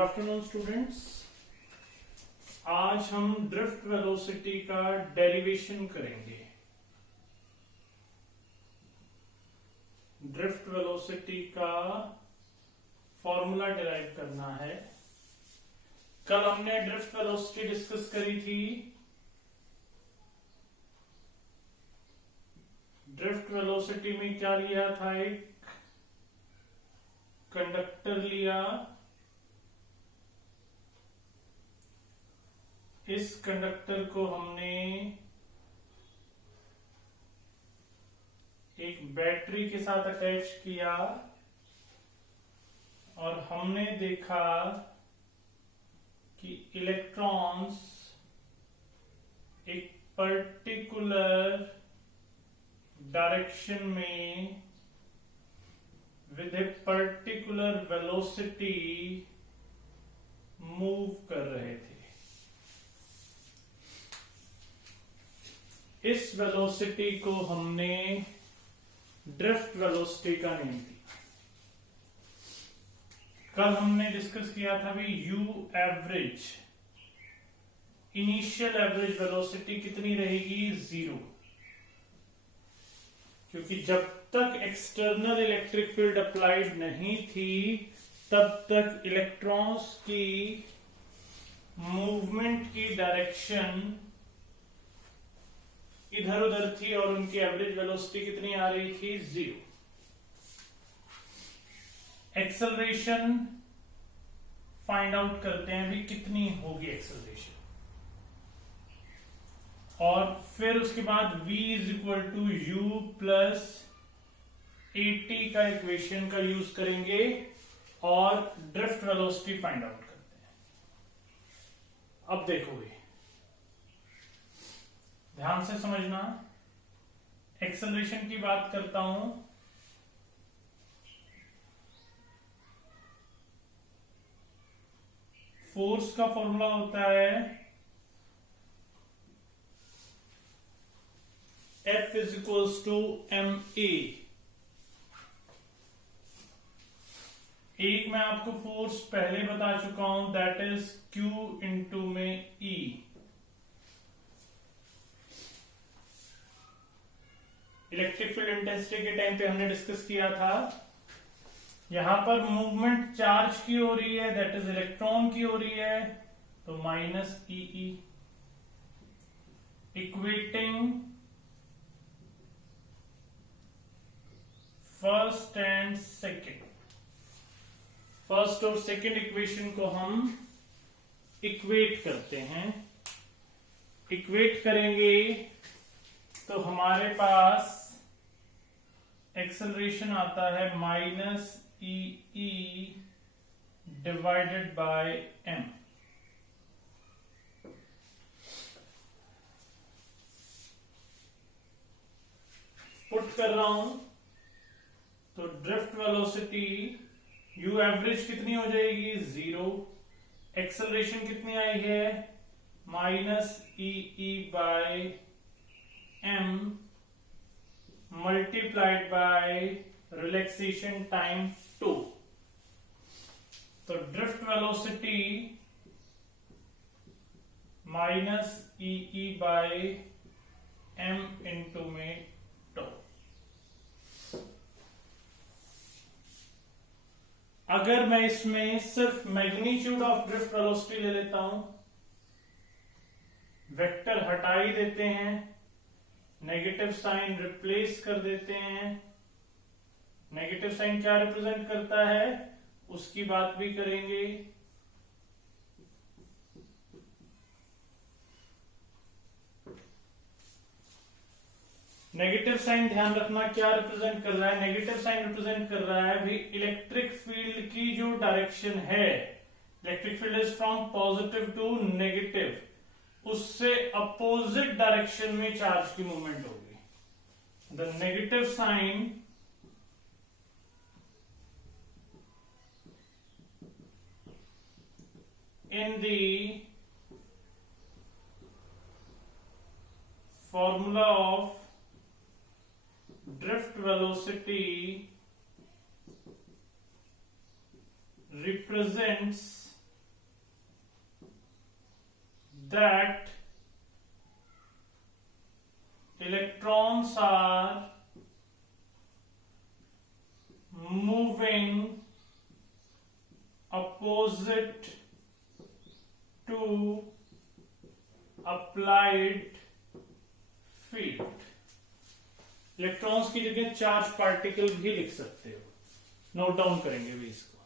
Good afternoon students. आज हम drift velocity का डेरिवेशन करेंगे। ड्रिफ्ट वेलोसिटी का फॉर्मूला डिराइव करना है। कल हमने ड्रिफ्ट वेलोसिटी डिस्कस करी थी। ड्रिफ्ट वेलोसिटी में क्या लिया था? एक कंडक्टर लिया, इस कंडक्टर को हमने एक बैटरी के साथ अटैच किया और हमने देखा कि इलेक्ट्रॉन्स एक पर्टिकुलर डायरेक्शन में with a particular velocity move कर रहे थे। इस वेलोसिटी को हमने ड्रिफ्ट वेलोसिटी का नेम दिया। कल हमने डिस्कस किया था भी you average, initial average velocity कितनी रहेगी? 0, क्योंकि जब तक एक्सटर्नल इलेक्ट्रिक फील्ड अप्लाइड नहीं थी तब तक इलेक्ट्रॉन्स की मूवमेंट की डायरेक्शन इधर उधर थी और उनकी एवरेज वेलोसिटी कितनी आ रही थी? 0। एक्सेलरेशन फाइंड आउट करते हैं भी कितनी होगी एक्सेलरेशन, और फिर उसके बाद v is equal to u plus AT का इक्वेशन का यूज करेंगे और ड्रिफ्ट वेलोसिटी फाइंड आउट करते हैं। अब देखोगे, ध्यान से समझना। एक्सेलरेशन की बात करता हूं, फोर्स का फॉर्मूला होता है F is equals to ma। एक मैं आपको फोर्स पहले बता चुका हूं, दैट इज Q इंटू में E। इलेक्ट्रिक फील्ड इंटेंसिटी के टाइम पे हमने डिस्कस किया था। यहां पर मूवमेंट चार्ज की हो रही है, दैट इज इलेक्ट्रॉन की हो रही है, तो minus E. Equating first and second, first और सेकंड इक्वेशन को हम इक्वेट करते हैं। इक्वेट करेंगे तो हमारे पास एक्सेलरेशन आता है minus E divided by m। Put कर रहा हूं तो ड्रिफ्ट वेलोसिटी u एवरेज कितनी हो जाएगी? 0। एक्सेलरेशन कितनी आई है? Minus E bye m multiplied by relaxation time 2। तो ड्रिफ्ट वेलोसिटी माइनस ई बाय m इंटू में टू। अगर मैं इसमें सिर्फ मैग्नीट्यूड ऑफ ड्रिफ्ट वेलोसिटी ले लेता हूं, वेक्टर हटा ही देते हैं, नेगेटिव साइन रिप्लेस कर देते हैं। नेगेटिव साइन क्या रिप्रेजेंट करता है उसकी बात भी करेंगे। नेगेटिव साइन ध्यान रखना क्या रिप्रेजेंट कर रहा है। नेगेटिव साइन रिप्रेजेंट कर रहा है भी इलेक्ट्रिक फील्ड की जो डायरेक्शन है, electric field is from positive to negative, उससे अपोजिट डायरेक्शन में चार्ज की मूवमेंट होगी। The negative sign in the formula of drift velocity represents that electrons are moving opposite to applied field. Electrons की जगह charge particle भी लिख सकते हो, नोट डाउन करेंगे भी इसको।